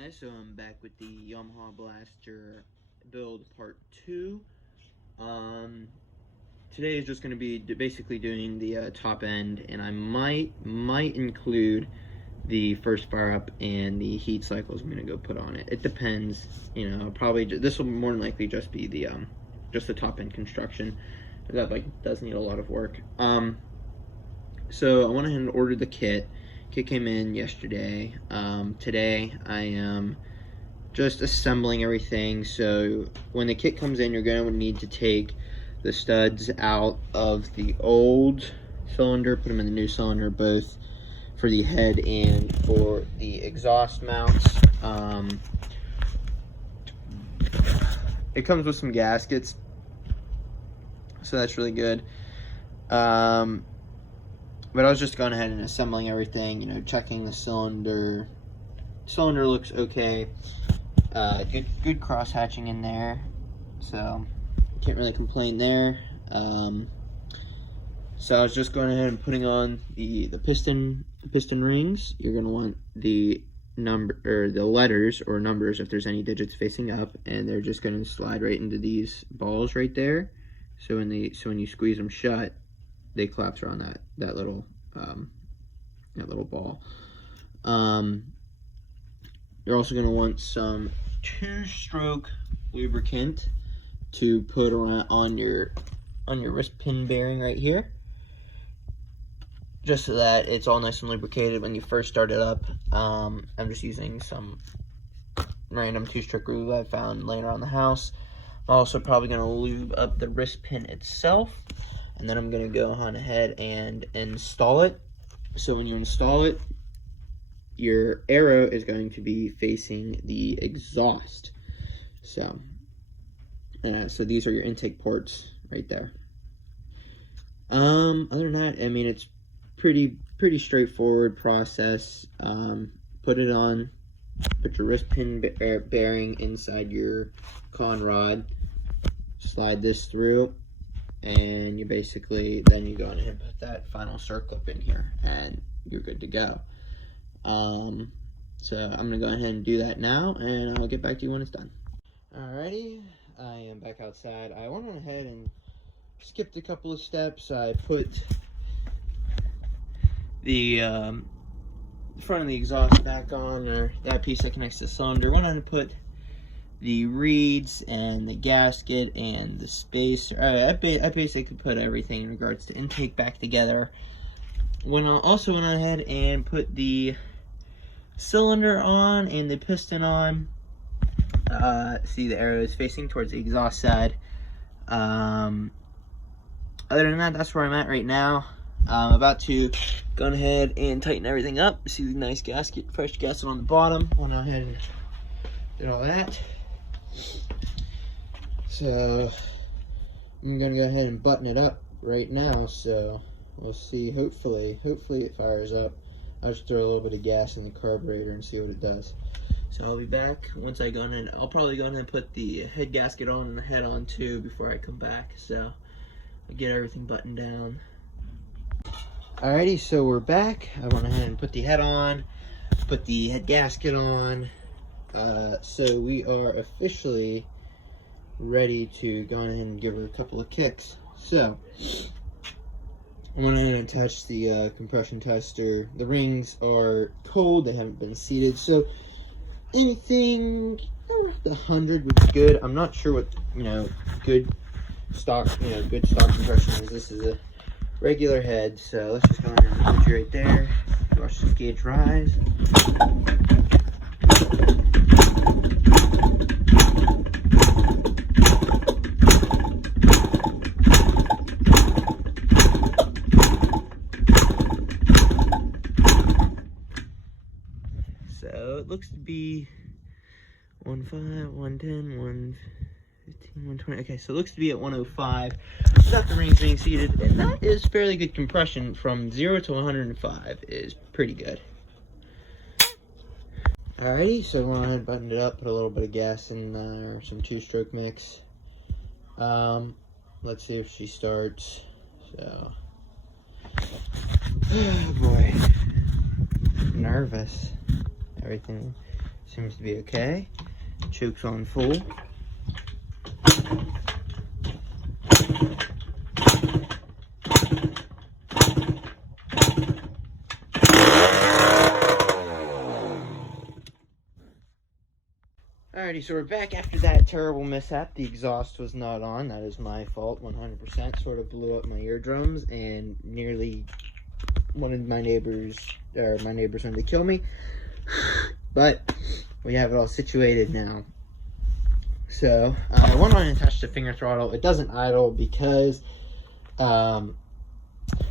guys, so I'm back with the Yamaha Blaster build part 2. Today is just going to be basically doing the top end, and I might include the first fire up and the heat cycles I'm going to go put on it. It depends, you know. Probably this will more than likely just be the top end construction. That does need a lot of work. So I went ahead and ordered the kit. Kit came in yesterday. Today I am just assembling everything. So when the kit comes in, you're going to need to take the studs out of the old cylinder, put them in the new cylinder, both for the head and for the exhaust mounts. It comes with some gaskets, so that's really good. But I was just going ahead and assembling everything, you know, checking the cylinder. Cylinder looks okay. Good cross hatching in there, so can't really complain there. So I was just going ahead and putting on the piston rings. You're going to want the number, or the letters or numbers if there's any digits facing up, and they're just going to slide right into these balls right there. So when you squeeze them shut, they collapse around that little ball. You're also going to want some 2-stroke lubricant to put on your wrist pin bearing right here, just so that it's all nice and lubricated when you first start it up. I'm just using some random 2-stroke lube I found laying around the house. I'm also probably going to lube up the wrist pin itself, and then I'm going to go on ahead and install it. So when you install it, your arrow is going to be facing the exhaust. So these are your intake ports right there. Other than that, I mean, it's pretty straightforward process. Put it on, put your wrist pin bearing inside your con rod, slide this through, and you basically, then you go ahead and put that final circlip in here, and you're good to go. So I'm gonna go ahead and do that now, and I'll get back to you when it's done. Alrighty, I am back outside. I went ahead and skipped a couple of steps. I put the front of the exhaust back on, or that piece that connects to the cylinder. Went ahead and put the reeds and the gasket and the spacer. I basically put everything in regards to intake back together. Also went ahead and put the cylinder on and the piston on. See, the arrow is facing towards the exhaust side. Other than that, that's where I'm at right now. I'm about to go ahead and tighten everything up. See the nice gasket, fresh gasket on the bottom. Went ahead and did all that. So I'm gonna go ahead and button it up right now. So we'll see. Hopefully it fires up. I'll just throw a little bit of gas in the carburetor and see what it does. So I'll be back once I go in. I'll probably go in and put the head gasket on and the head on too before I come back. So I'll get everything buttoned down. Alrighty, so we're back. I went ahead and put the head on, put the head gasket on. So we are officially ready to go ahead and give her a couple of kicks. So I went ahead and attached the compression tester. The rings are cold, they haven't been seated, so anything around 100 would be good. I'm not sure what, good stock compression is. This is a regular head, so let's just go ahead and put you right there. Watch this gauge rise. So it looks to be 105, 110, 115, 120. Okay, so it looks to be at 105 without the rings being seated, and that is fairly good compression. From 0 to 105 is pretty good. Alrighty, so I went ahead and buttoned it up, put a little bit of gas in there, some 2-stroke mix. Let's see if she starts. So, oh boy, nervous. Everything Seems to be okay. Choke's on full. Alrighty, so we're back after that terrible mishap. The exhaust was not on. That is my fault, 100%. Sort of blew up my eardrums and nearly wanted my neighbors wanted to kill me. But we have it all situated now. So I went on and touched the finger throttle. It doesn't idle because, well,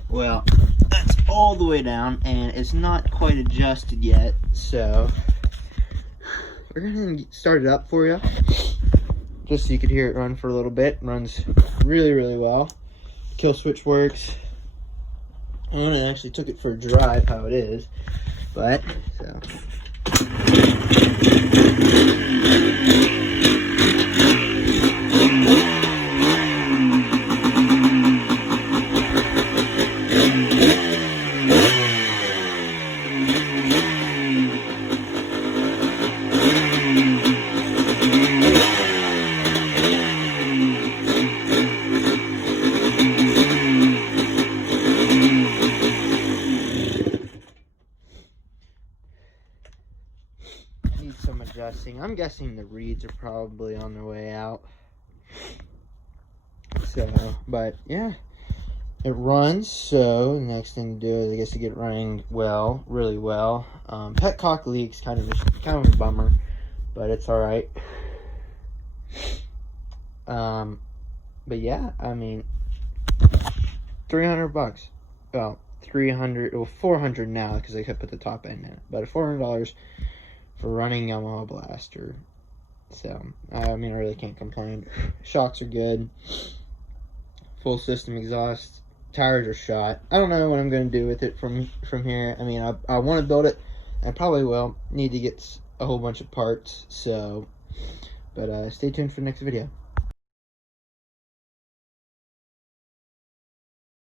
that's all the way down and it's not quite adjusted yet. So we're gonna start it up for you, just so you could hear it run for a little bit. It runs really, really well. Kill switch works. I actually took it for a drive, how it is, but so. Need some adjusting. I'm guessing the reeds are probably on their way out. So, but yeah, it runs. So the next thing to do is, I guess, to get it running well, really well. Petcock leaks, kind of a bummer, but it's all right. But yeah, I mean, $300. Well, 300. Well, 400 now because I could put the top end in it. But $400 for running Yamaha Blaster. So I mean, I really can't complain. Shocks are good. Full system exhaust. Tires are shot. I don't know what I'm going to do with it from here. I mean, I want to build it. I probably will. Need to get a whole bunch of parts. So, but stay tuned for the next video.